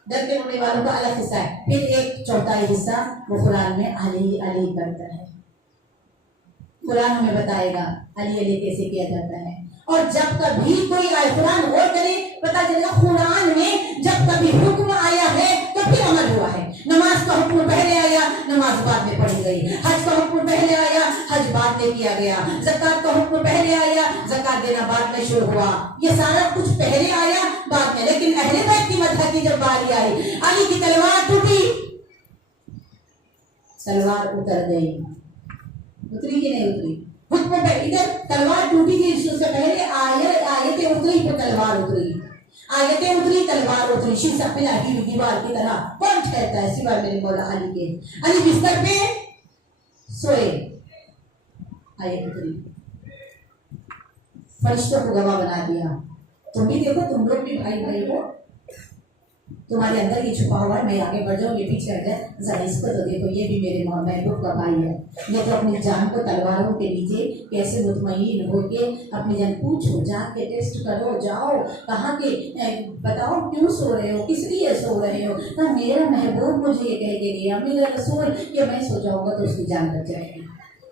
डर के रोने वालों का अलग हिस्सा है। फिर एक चौथाई हिस्सा वो कुरान में अली अली करता है। कुरान हमें बताएगा अली अली कैसे किया जाता है। और जब कभी कोई कुरान गौर करे, पता चलेगा कुरान में जब कभी हुक्म आया है तो फिर अमल हुआ है। नमाज का हुक्म पहले आया, नमाज बाद में पढ़ी गई। हज का हुक्म पहले आया, हज बाद में किया गया, ज़कात का हुक्म पहले आया, ज़कात देना बाद में शुरू हुआ। ये सारा कुछ पहले आया बाद में, लेकिन अहले बैत की मदह की जब बारी आई, अली की तलवार टूटी, तलवार उतर गई, उतरी कि नहीं उतरी? हुक्म पे इधर तलवार टूटी थी, उससे पहले आयतें उतरी तो तलवार उतरी, आयतें उतरी तलवार उतरी। शीशा पे लगी हुई दीवार की तरह कौन ठहरता है सिवाय मेरे मौला अली के। अली बिस्तर पे सोए, आयत उतरी, फरिश्तों को गवाह बना दिया। तुम भी देखो, तुम लोग भी भाई भाई हो, तुम्हारे अंदर ये छुपा हुआ है। मैं आगे बढ़ जाऊँ, ये पीछे हट जाए, जरा इसको तो देखो, ये भी मेरे महबूब का भाई है। ये तो अपनी जान को तलवारों के नीचे कैसे मुतमईन होके अपनी जान पूछो, जाके टेस्ट करो, जाओ कहाँ के बताओ क्यों सो रहे हो, किस लिए सो रहे हो। तो मेरा महबूब मुझे ये कह के गया, मेरा रसूल कि मैं सो जाऊँगा तो उसकी जान बच जाएगी।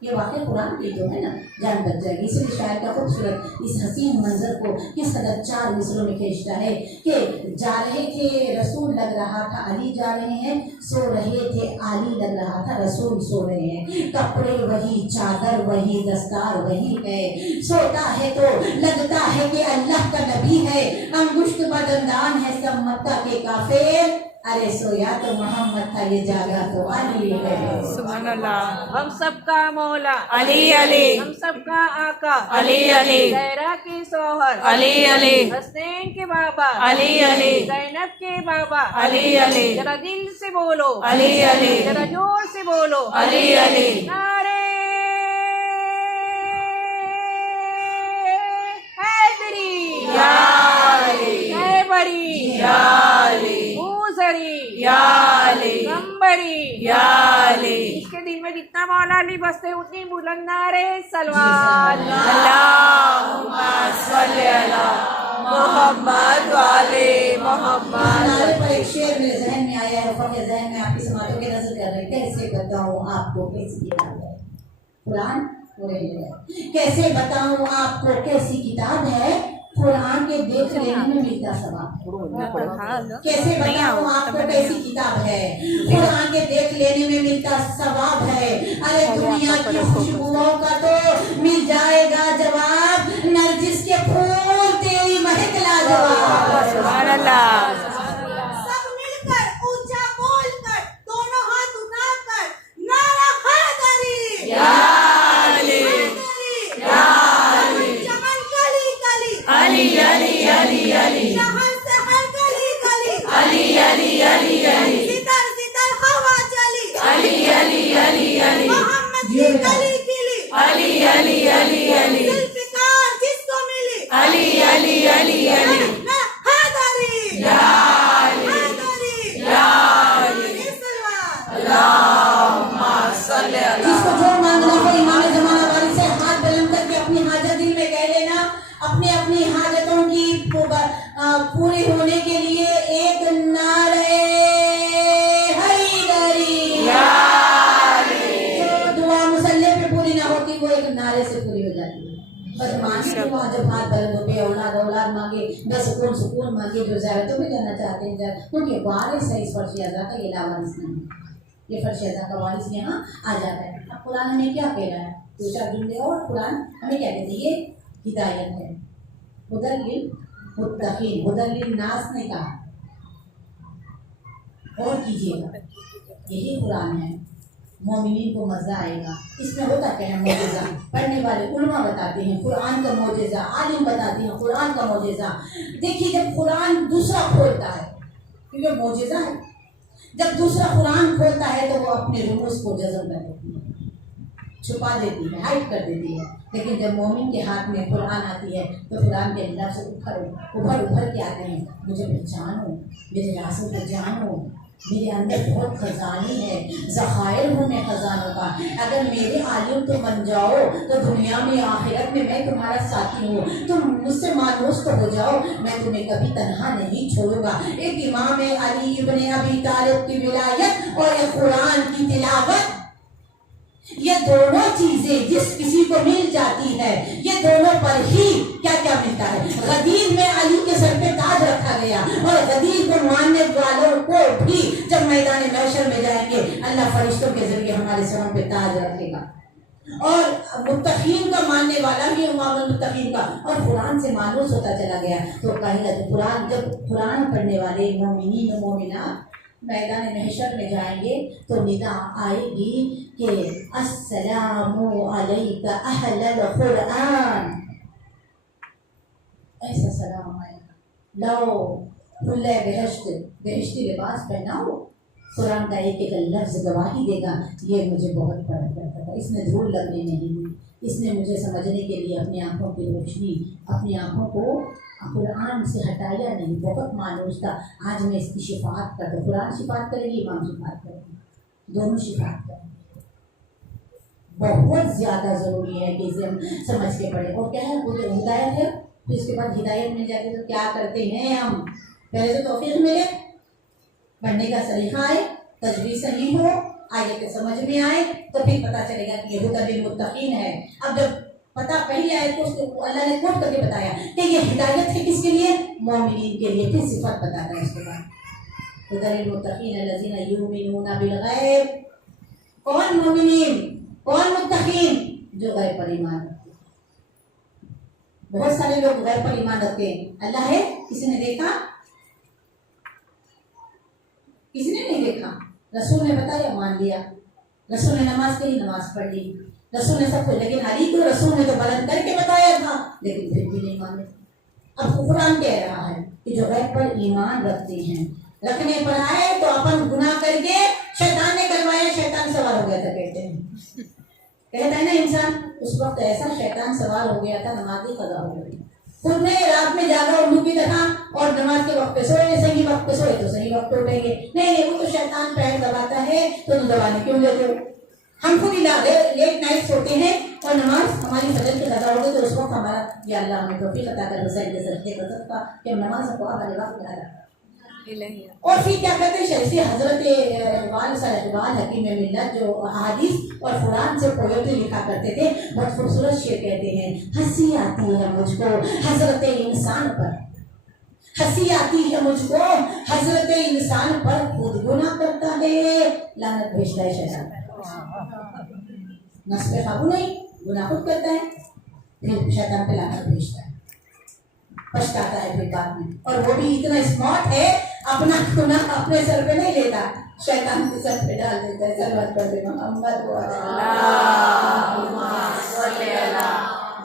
ये वाकई कुरान की जो है ना, जान बच जाएगी। इसलिए शायर का खूबसूरत इस हसीन मंजर को किस कदर 4 मिसरों में खींचता है कि जा रहे थे रसूल लग रहा था अली जा रहे हैं, सो रहे थे आली लग रहा था रसूल सो रहे हैं। कपड़े वही, चादर वही, दस्तार वही है, सोता है तो लगता है कि अल्लाह का नबी है। अंगुश्त बदंदान है सब मक्का के काफिर, अरे सोया तो मोहम्मद था, ये जागा तो अली है। सुभान अल्लाह। हम सबका मौला अली अली, हम सबका आका अली अली, ज़हरा की सोहर अली अली, हसनैन के बाबा अली अली, ज़ैनब के बाबा अली अली, जरा दिल से बोलो, अली अली, जरा जोर से बोलो, अली अली। नारे हैदरी, या अली, हैबरी, या अली, मूसरी, या अली, गंबरी, या अली। इसके दिल में जितना मौला अली बसते उतनी बुलंद नारे सलवात। अल्लाहुम्मा सल्ली अला मोहम्मद वाले मोहम्मद। नारे पर एक शेर मेरे जहन में आया है, फौके जहन में आपकी समातों के नजर कर रहे, कैसे बताऊं आपको कैसी किताब है कुरान, कैसे बताऊं आपको कैसी किताब है कुरान के देख लेने में मिलता सवाब। कैसे बताऊं आपको कैसी किताब है कुरान के देख लेने में मिलता सवाब है। अरे दुनिया की खुशबुओं का तो मिल जाएगा जवाब, नरजिस के फूल तेरी महक लाजवाब। सुभान अल्लाह। सब मिलकर ऊंचा बोलकर दोनों हाथ उठाकर नारा हैदरी, या अली, हैदरी, या अली, चमन कली कली, अली अली अली अली, शहर से हर गली गली, अली अली अली अली, सितर सितर हवा चली, अली अली अली अली, मोहम्मद की गली किली, अली अली अली अली, जुल्फिकार जिसको मिली, अली अली अली अली, हैदरी, या अली, हैदरी, या अली। सलवात। अल्लाहुम्मा सल्ली अला। जिसको जो मांगना हो इमाम ज़माना वाली से हाथ बुलंद करके अपनी हाजत दिल में कह लेना। अपने अपनी हाजतों की पूरी होने के लिए एक नारे हैदरी। या अली, जो दुआ मुसल्ले पे पूरी ना होती वो एक नारे से पूरी हो जाती है। बस मांगे तो वहाँ जब हाथ बुलंद हो गए, औलाद औलाद मांगे, सुकून सुकून मांगे, जो ज़ियारतों में जाना चाहते हैं क्योंकि वारिस है इस फर्श अज़ा का, ये लावारिस नहीं है। ये फर्श अज़ा का वारिस यहाँ आ जाता है। अब कुरान हमें क्या कह रहा है, 2-4 जुमले और कुरान हमें क्या कहते हैं, ये हिदायत है। हुदल लिल मुत्तकीन, हुदल लिल नास ने कहा और कीजिएगा, यही कुरान है। मोमिनीन को मजा आएगा। इसमें होता क्या है, मौजिज़ा पढ़ने वाले उलमा बताते हैं कुरान का मौजिज़ा, आलिम बताते हैं कुरान का मौजिज़ा। देखिए जब कुरान दूसरा खोलता है, क्योंकि मौजिज़ा है, जब दूसरा कुरान खोलता है तो वो अपने रूस को जज़ब कर देती है, छुपा देती है, हाइड कर देती है। लेकिन जब मोमिन के हाथ में कुरान आती है तो कुरान के अंदर से उभर के आते हैं, मुझे पहचानो, मेरे रासों को जानो, मेरे अंदर बहुत खजाने हैं, ज़खायर हूँ मैं खजानों का। अगर मेरे आलिम तुम बन जाओ तो दुनिया में आखिरत में मैं तुम्हारा साथी हूँ, तुम मुझसे मानूस तो हो जाओ, मैं तुम्हें कभी तन्हा नहीं छोड़ूंगा। एक इमाम अली इब्ने अबी तालिब की विलायत और एक कुरान की तिलावत, ये दोनों चीजें जिस किसी को मिल जाती है, ये दोनों पर ही क्या क्या मिलता है। गदीर में अली के सर पे ताज रखा गया और गदीर को मानने वालों को भी जब मैदान महशर में जाएंगे अल्लाह फरिश्तों के जरिए हमारे सरों पे ताज रखेगा। اور متقین کا ماننے والا بھی امام المتقین کا، اور قرآن سے مانوس ہوتا چلا گیا. تو کہیں گا قرآن، جب قرآن پڑھنے والے مومنین و مومنات میدان محشر میں جائیں گے تو ندا آئے گی کہ السلام علیک اہل القرآن. ایسا سلام آئے گا. لو کھلے بہشت، بہشتی لباس پہناؤ. قرآن کا ایک ایک لفظ گواہی دے گا یہ مجھے بہت پڑھا کرتا تھا، اس نے دھول لگنے نہیں دی، اس نے مجھے سمجھنے کے لیے اپنی آنکھوں کی روشنی، اپنی آنکھوں کو قرآن سے ہٹایا نہیں، بہت مانوس تھا. آج میں اس کی شفاعت کرتا ہوں. قرآن شفاعت کرے گی، امام شفاعت کرے گی، دونوں شفاعت کریں گے. بہت زیادہ ضروری ہے کہ اسے ہم سمجھ کے پڑھیں. اور کیا ہے وہ تو ہدایت ہے، پھر اس کے بعد ہدایت مل جاتی ہے تو کیا کرتے ہیں ہم؟ پہلے تو توفیق ملے، پڑھنے کا سلیقہ آئے، تجویز صحیح ہو، آیتیں سمجھ میں آئے، تو پھر پتہ چلے گا کہ یہ ہدی للمتقین ہے. اب جب پتہ پہلی آیت کو اللہ نے کوٹ کر کے بتایا کہ یہ ہدایت ہے کس کے لیے؟ مومنین کے لیے. پھر صفت بتاتا ہے اس کے بعد ہدی للمتقین الذین یؤمنون بالغیب. کون مومنین، کون متقین؟ جو غیب پر ایمان رکھتے ہیں. بہت سارے لوگ غیب پر ایمان رکھتے ہیں. اللہ ہے کسی نے دیکھا؟ کسی نے نہیں دیکھا. رسول نے بتایا مان لیا، رسول نے نماز کہی نماز پڑھ لی، رسول نے سب کچھ. لیکن علی کو رسول نے تو بلند کر کے بتایا تھا لیکن پھر بھی نہیں مانے. اب قرآن کہہ رہا ہے کہ جو غیب پر ایمان رکھتے ہیں، رکھنے پر آئے تو اپن گناہ کر کے شیطان نے کروایا، شیطان سوار ہو گیا تھا کہتے ہیں. کہتا ہے نا انسان، اس وقت ایسا شیطان سوار ہو گیا تھا نماز کی قضا ہو گئی. خود نے رات میں جاگا الو کی طرح اور نماز کے وقت پہ سوئے، صحیح وقت پہ سوئے تو صحیح وقت پہ اٹھیں گے. نہیں وہ تو شیطان پیر دباتا ہے تو دبانے کیوں دیتے ہو؟ ہم خود ہی لیٹ نائٹ سوتے ہیں اور نماز ہماری فجر کی قضا ہوگی تو اس وقت ہمارا یا اللہ ہمیں توفیق عطا کر حسین کے سجدے کا صدقہ کہ نماز کو ہمارے وقت میں ادا کریں. اور پھر کیا کہتے ہیں شیخ حضرت اقبال حکیم ملت جو احادیث اور قرآن سے پوئٹری لکھا کرتے تھے، بہت خوبصورت شعر کہتے ہیں. ہنسی آتی ہے مجھ کو حضرت انسان پر، ہنسی آتی ہے مجھ کو حضرت انسان پر، خود گناہ کرتا ہے لعنت بھیجتا ہے شیطان. نفس پہ قابو نہیں، گناہ خود کرتا ہے پھر شیطان پہ لعنت بھیجتا ہے، پچھتاتا ہے پھر بعد میں. اور وہ بھی اتنا اسمارٹ ہے، اپنا گناہ اپنے سر پہ نہیں لیتا، شیطان کے سر پہ ڈال دیتا ہے. سلوات پڑھ دے محمد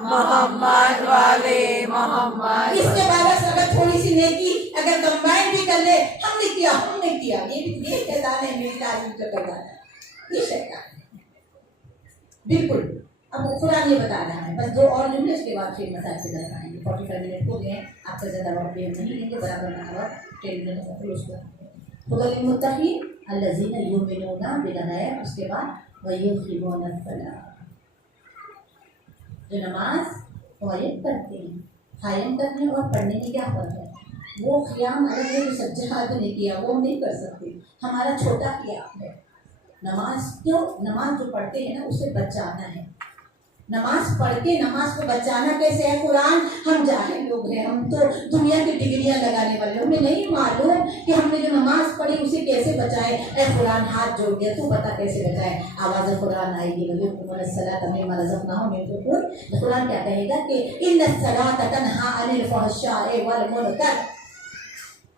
محمد والے محمد. اس کے بعد اگر تھوڑی سی نیکی اگر کمبائن بھی کر لے، ہم نے کیا یہ بھی یہ شیطان ہے میری تعلیم تو کر جاتا ہے، یہ شیطان ہے بالکل. اب قرآن یہ بتا رہا ہے. بس 2 اور جملے اس کے بعد پھر مسائل کی طرف آئیں گے. 45 منٹ ہو گئے، آپ کا زیادہ وقت بھی نہیں لیں گے، برابر نہ 10 منٹ کلوز کر. خدا للمتقین الذین یؤمنون بالغیب، اس کے بعد ویقیمون الصلاۃ، جو نماز قائم کرتے ہیں. قائم کرنے اور پڑھنے میں کیا فرق ہے؟ وہ قیام اگر نے سجدہ نے کیا وہ نہیں کر سکتے، ہمارا چھوٹا قیام ہے. نماز جو پڑھتے ہیں نا اسے بچانا ہے. نماز پڑھ کے نماز کو بچانا کیسے ہے؟ قرآن، ہم جاہل لوگ ہیں، ہم تو دنیا کی ڈگریاں لگانے والے، ہمیں نہیں معلوم کہ ہم نے جو نماز پڑھی اسے کیسے بچائے. اے قرآن ہاتھ جوڑ دیا، تو بتا کیسے بچائے. آواز قرآن آئے گی وَيُقِيمُونَ الصَّلَاةَ مِمَّا رَزَقْنَاهُمْ يُنْفِقُونَ. قرآن کیا کہے گا کہ إِنَّ الصَّلَاةَ تَنْهَىٰ عَنِ الْفَحْشَاءِ وَالْمُنکَرِ.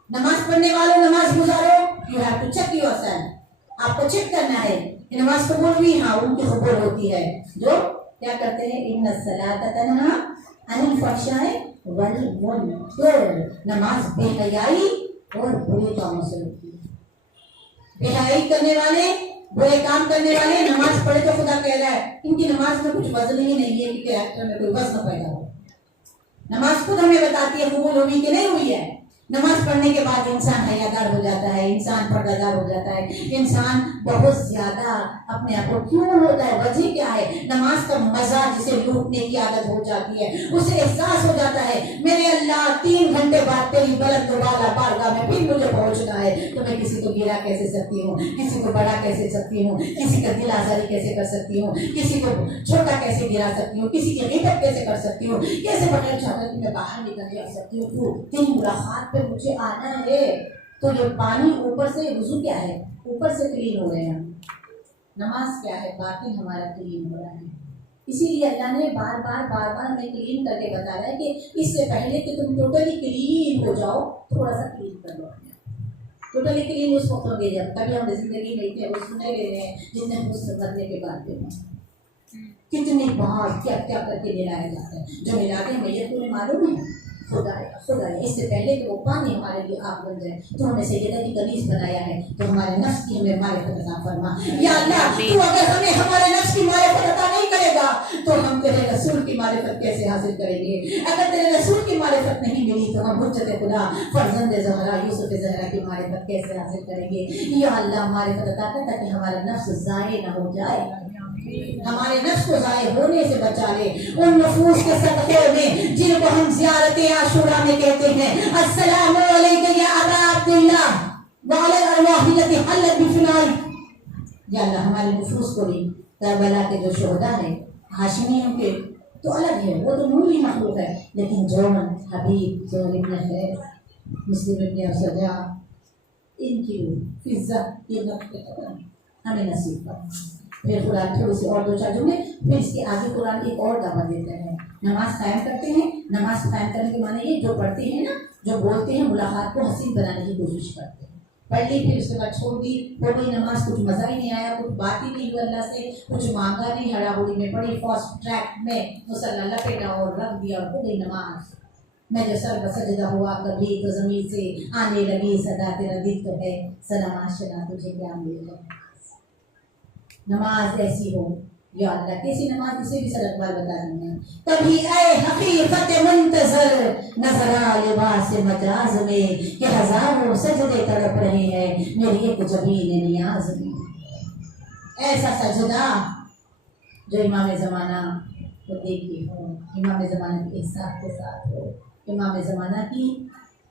نماز پڑھنے والوں نماز گزارو. You have to check yourself. آپ کو چیک کرنا ہے کہ نماز قبول ہوئی، ہاں ان کی قبول ہوتی ہے جو کیا کرتے ہیں. ان الصلاۃ تنہا عن الفحشاء والمنکر، نماز بے حیائی اور برے کاموں سے روکتی ہے. بے حیائی کرنے والے، برے کام کرنے والے نماز پڑھے تو خدا کہہ رہا ہے ان کی نماز میں کچھ وزن ہی نہیں ہے کہ کریکٹر میں کوئی وزن پیدا ہو. نماز خود ہمیں بتاتی ہے قبول ہوئی کہ نہیں ہوئی ہے. نماز پڑھنے کے بعد انسان حیادار ہو جاتا ہے، انسان پردہ دار ہو جاتا ہے، انسان بہت زیادہ اپنے آپ کو کیوں ہوتا ہے؟ وجہ کیا ہے؟ نماز کا مزہ جسے لوٹنے کی عادت ہو جاتی ہے، اسے احساس ہو جاتا ہے میرے اللہ 3 گھنٹے بعد تیری بلند والا بارگاہ میں پھر مجھے پہنچنا ہے تو میں کسی کو گرا کیسے سکتی ہوں، کسی کو بڑا کیسے سکتی ہوں، کسی کا دل آزاری کیسے کر سکتی ہوں، کسی کو چھوٹا کیسے گرا سکتی ہوں، کسی کی غیبت کیسے کر سکتی ہوں، کیسے بغیر چاہتے میں باہر نکل جا سکتی ہوں. تو تیری ملاقات پہ مجھے آنا ہے. تو یہ پانی اوپر سے، وضو کیا ہے؟ اوپر سے کلین ہو رہے ہیں. نماز کیا ہے؟ باطن ہمارا کلین ہو رہا ہے. اسی لیے اللہ نے بار بار ہمیں کلین کر کے بتا رہا ہے کہ اس سے پہلے کہ تم ٹوٹلی کلین ہو جاؤ تھوڑا سا کلین کر لو. ٹوٹلی کلین اس وقت ہوں گے جب کبھی ہم زندگی میں اتنے وہ سنے لے رہے ہیں جتنے خود کرنے کے بعد بھی کتنی بار کیا کیا کر کے ملایا جاتا ہے. جو ملاتے ہیں میت کو معلوم ہے خدا ہے. اس سے پہلے کہ وہ پانی ہمارے لیے آگ بن جائے تو ہمیں سیدہ کی کنیز بنایا ہے. تو ہمارے نفس کی ہمیں معرفت عطا فرما یا اللہ. تو اگر ہمیں ہمارے نفس کی معرفت عطا نہیں کرے گا تو ہم تیرے رسول کی معرفت کیسے حاصل کریں گے؟ اگر تیرے رسول کی معرفت نہیں ملی تو ہم حجت خدا فرزند زہرا یوسف زہرا کی معرفت کیسے حاصل کریں گے؟ یا اللہ معرفت عطا کر تاکہ ہمارا نفس ضائع نہ ہو جائے. ہمارے نفس کو ضائع ہونے سے بچا لے. ان نفوس کے صدقے میں جن کو ہم زیارت عاشورہ میں کہتے ہیں السلام علیکم یا ابا عبداللہ وعلی الارواح التي حلت بفنائک. یا اللہ ہمارے نفوس کو بھی کربلا کے جو شہداء ہیں ہاشمیوں کے تو الگ ہے, وہ تو نوری مخلوق ہے, لیکن جومن حبیب زہر ابن خیر مسلم ابن ارسجا ان کی فضا یہ نقط قدم ہمیں نصیب کر. پھر قرآن تھوڑی سی اور دو چار جملے پھر اس کے آگے قرآن ایک اور دعوت دیتا ہے. نماز قائم کرتے ہیں. نماز قائم کرنے کے معنی یہ جو پڑھتے ہیں نا جو بولتے ہیں ملاقات کو حسین بنانے کی کوشش کرتے ہیں. پڑھ لی پھر اس کے بعد چھوڑ دی ہو گئی نماز, کچھ مزہ ہی نہیں آیا, کچھ بات ہی نہیں ہوئی اللہ سے, کچھ مانگا نہیں, ہڑا ہڑی میں پڑھی فاسٹ ٹریک میں مصلی لپیٹا اور رکھ دیا اور ہو گئی نماز. میں جو سر بسجدہ ہوا کبھی تو زمین سے آنے لگی صدا تیرا دل تو ہے سلام آشنا تجھے کیا ملے گا. نماز ایسی ہو یا اللہ کیسی نماز اسے بھی صدق بار بتا دیں گے. کبھی اے حقیقت منتظر نظر لباس مجاز میں کہ ہزاروں سجدے تڑپ رہے ہیں میری ایک جبین نیاز میں. ایسا سجدہ جو امام زمانہ کو دیکھی ہو, امام زمانہ کی احساس کے ساتھ ہو, امام زمانہ کی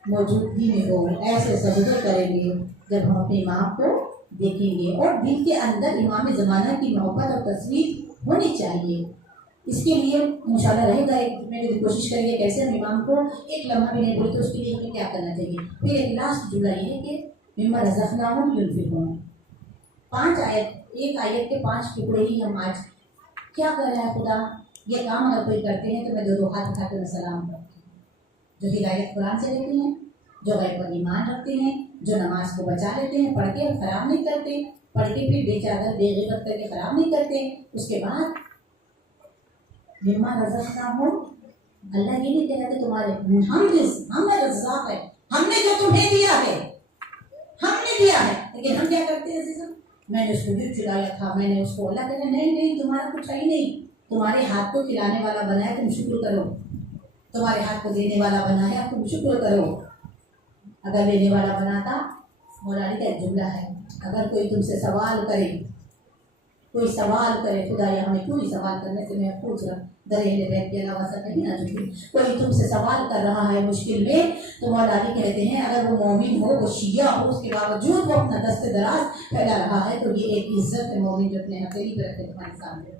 موجودگی میں ہو. ایسے سجدے کریں گے جب ہم اپنے امام کو دیکھیں گے اور دل کے اندر امام زمانہ کی محبت اور تصویر ہونی چاہیے. اس کے لیے انشاءاللہ رہے گا ایک میں نے کوشش کری ہے کیسے ہم امام کو ایک لمحہ بھی نہیں بولتے, اس کے لیے ہمیں کیا کرنا چاہیے. پھر ایک لاسٹ جملہ یہ ہے کہ مما رزقناہم ينفقون. 5 آیت, ایک آیت کے 5 ٹکڑے ہی ہم آج کیا کر رہے ہیں. خدا یہ کام اگر کوئی کرتے ہیں تو میں 2 ہاتھ اٹھا کے سلام کرتی ہوں. جو ہدایت قرآن سے لیتے ہیں, جو غیب پر ایمان رکھتے ہیں, جو نماز کو بچا لیتے ہیں, پڑھ کے خراب نہیں کرتے, پڑھ کے پھر بے چادر بے غیبت کر کے خراب نہیں کرتے. اس کے بعد مما رزقناہم, اللہ یہ نہیں کہہ رہا کہ تمہارے ہم رزاق ہے, ہم نے جو تمہیں دیا ہے ہم نے دیا ہے, لیکن ہم کیا کرتے ہیں عزیزم, میں نے اس کو دل چلایا تھا, میں نے اس کو اللہ کہتے نہیں تمہارا کچھ ہے ہی نہیں. تمہارے ہاتھ کو کھلانے والا بنایا تم شکر کرو, تمہارے ہاتھ کو دینے والا بنایا تم شکر کرو. اگر لینے والا بناتا, مولانا کا ایک جملہ ہے, اگر کوئی تم سے سوال کرے, کوئی سوال کرے, خدا یا ہمیں کوئی سوال کرنے سے میں پوچھ رہا درہل بیت کے علاوہ سب کہیں نہ جھکے, کوئی تم سے سوال کر رہا ہے مشکل میں تو مولانا کہتے ہیں اگر وہ مومن ہو, وہ شیعہ ہو, اس کے باوجود وہ اپنا دست دراز پھیلا رہا ہے تو یہ ایک عزت ہے مومن جو اپنے ہتھیلی پہ رکھے تمہارے سامنے.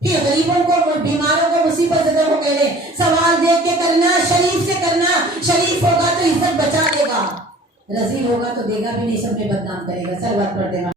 پھر غریبوں کو, بیماروں کو, مصیبت زدہ کو کہہ رہے سوال دیکھ کے کرنا, شریف سے کرنا. شریف ہوگا تو عزت بچا لے گا, رذیل ہوگا تو دے گا بھی نہیں, سب میں بدنام کرے گا. سر بات پڑھتے ہیں.